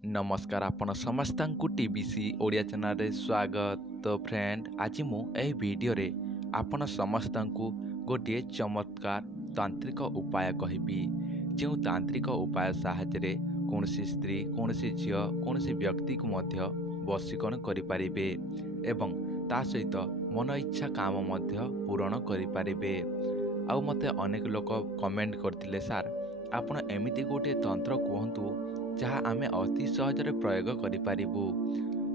नमस्कार आपण समस्तांकु TBC Odia channel रे स्वागत। तो फ्रेंड आज मु एही वीडियो रे आपण समस्तांकु गोटे चमत्कार तांत्रिक उपाय कहबी। जो तांत्रिक उपाय साहाय्य रे कौनसी स्त्री कौनसी झियो कौनसी व्यक्ति को मध्य वशीकरण करि परिबे एवं ता सहित मन इच्छा काम मध्य पूरण करि परिबे। आउ मते अनेक लोक कमेंट करथिले सार आपण एमिति गोटे तंत्र कहंतु जहाँ आमे अति सहजरे प्रयोग करिपारिबु।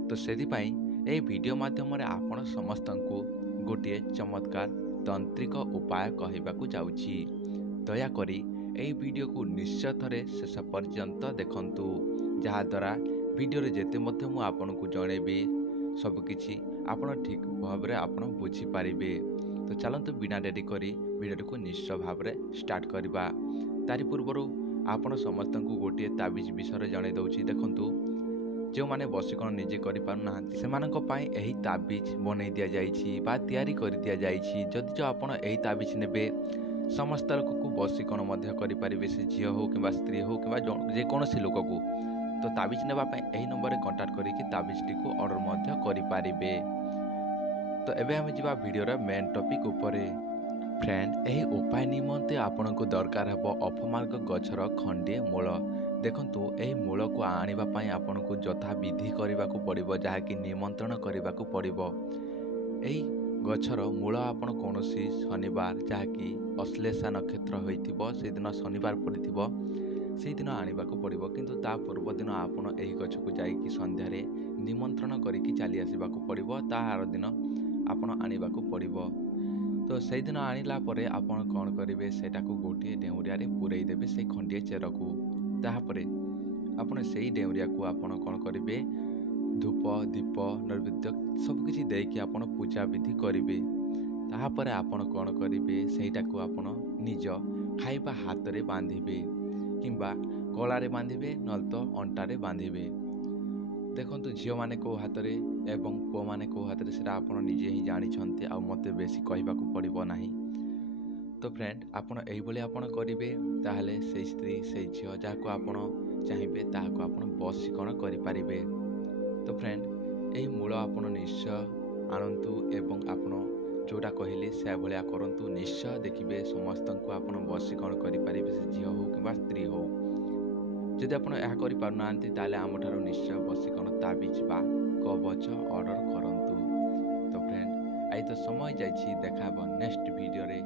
तो सेदिपाई ए वीडियो माध्यम रे आपण समस्तंकु गोटे चमत्कार तांत्रिक उपाय कहबाकू जाउछि। दया करी ए वीडियो को निश्चय थरे शेष पर्यंत देखंतु, जहाँ द्वारा वीडियो रे जेते मध्य मु आपन को जणेबी सब किछि आपण ठीक भाव रे आपण बुझी पारिबे। तो चलंतु बिना डेरी करी वीडियो को निश्चय भाव रे स्टार्ट करबा। तारि पूर्वरु आपण समस्त को गोटे ताबिज विषय जन दूसरी। देखु जो मैंने वशीकरण निजे कर ताबिज बन दि जाइए तैयारी कर दि जाइए। जदि जो आप ताबिज ने समस्त लोक को वशीकरण करें, से झील हो कि स्त्री हो कि जेकोसी लोक को, तो ताबिज नापी यही नंबर कंटाक्ट करके ताबिजटी को ऑर्डर करें। तो एबे आम जा वीडियो मेन टॉपिक उपरे। फ्रेंड यही उपाय निमंते आपण को दरकार हेबो अफमार्ग गछर खंडे मूल। देखंतु यही मूल को आनिबा पई आपण को यथा विधि करबा को पड़िबो, जहा कि निमंत्रण करबा को पड़िबो। यही गछर मूल आपण कोनोसी शनिवार जहा कि अश्लेषा नक्षत्र होइतिबो से दिन शनिवार पड़ितिबो से दिन आनिबा को पड़िबो। किंतु ता पूर्व दिन आपण एही गछ को जाई कि संध्या रे निमंत्रण करिकि चली आसीबा को पड़िबो। ता आर दिन आपण आनिबा को पड़िबो। तो से दिन आनिला परे आपण कौन करेंगे, सेटा को गोटे डेउरिया रे पुरई देबे से खंडिए चेर को। ताहापरे आपण से डेउरिया को आपण कौन करेंगे, धूप दीप नैवेद्य सबकि देकी आपण पूजा विधि करेंगे। ताहापरे आपण कौन करेंगे, सेटा को आपण निज खाइबा हाथ रे बांधिबे किंबा गलारे बांधिबे नल तो अंटारे बांधिबे। देखंतु झियो माने को हाथ रे एवं पुओ माने को हाथ रे सेटा आपण निजे ही जानिछन्ते, आ मते बेसी कहबाकू पड़िबो नाही। तो फ्रेंड आपण एही बोली आपण करिवे, ताहले से स्त्री से झियो जाको आपण चाहिबे ताहाको आपण वशीकरण करि पारिबे। तो फ्रेंड एही मूल आपण निश्चय आनंतु एवं आपण जोटा कहले से भलिया करंतु। निश्चय देखिबे समस्तंको आपण वशीकरण करि पारिबे, से झियो हो किबा स्त्री हो। जदि आप यह कर आम ठार निश्चय वशीकरण ताबिज बा कवच ऑर्डर करंतु। तो फ्रेंड आई तो समय जाइए, देखा नेक्स्ट वीडियो रे।